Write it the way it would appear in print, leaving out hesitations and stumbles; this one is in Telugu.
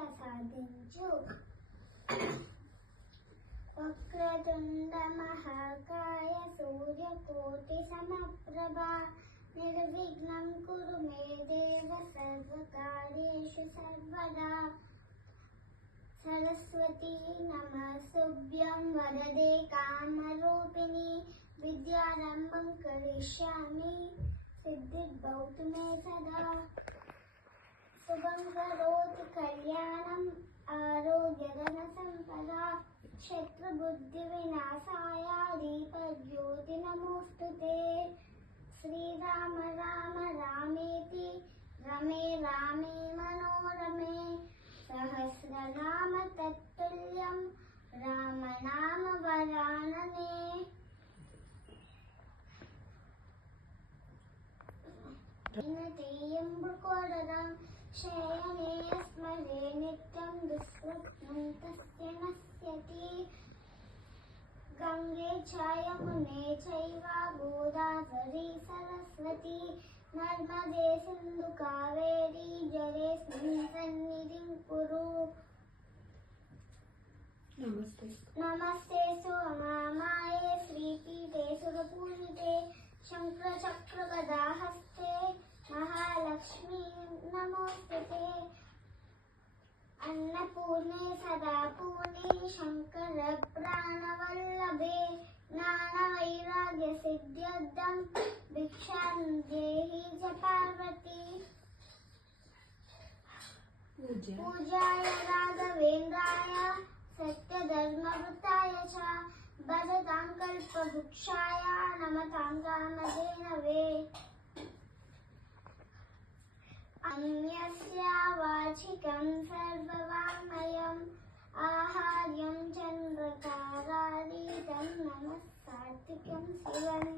ప్రసాదించు. వక్రతుండ మహాకాయ సూర్యకోటి సమప్రభ నిర్విఘ్నం కురు మే దేవ సర్వకార్యేషు సర్వదా. సరస్వతీ నమస్తుభ్యం వరదే కామరూపిణి విద్యారంభం కరిష్యామి సిద్ధిర్భవతు మే సదా. శుభం కరోతి కళ్యాణం ఆరోగ్యధన సంపద శత్రుబుద్ధి వినాశాయ దీపజ్యోతి నమోస్తుతే. శ్రీరామ రామ రామేతి రమే రామే మనోరమే సహస్రనామ తత్తుల్యం రామనామ వరాననే. తీయంబుకోడరం శయనే స్మరే నిత్యం దుస్వప్నం తస్య నశ్యతి. గంగే చ యమునే చైవ గోదావరి సరస్వతి నర్మదే సింధు కావేరి జలేస్మిన్ సన్నిధిం కురు. నమస్తే సుమమాయే శ్రీపీఠే సురపూజితే శంకరచక్ర గదాహస్తే మహాలక్ష్మీ నమోస్తుతే. అన్నపూర్ణే సదా పూర్ణే శంకర ప్రాణవల్లభే జ్ఞాన వైరాగ్య సిద్ధ్యర్థం భిక్షాం దేహి చ పార్వతీ. పూజాయ రాఘవేంద్రాయ సత్యధర్మవృతాయ చ భజతాం కల్పవృక్షాయ నమతాం కామధేనవే. అన్యస్య వాచికం సర్వవాङ्మయం ఆహార్యం చంద్రతారారీతం నమః సాత్వికం శివం.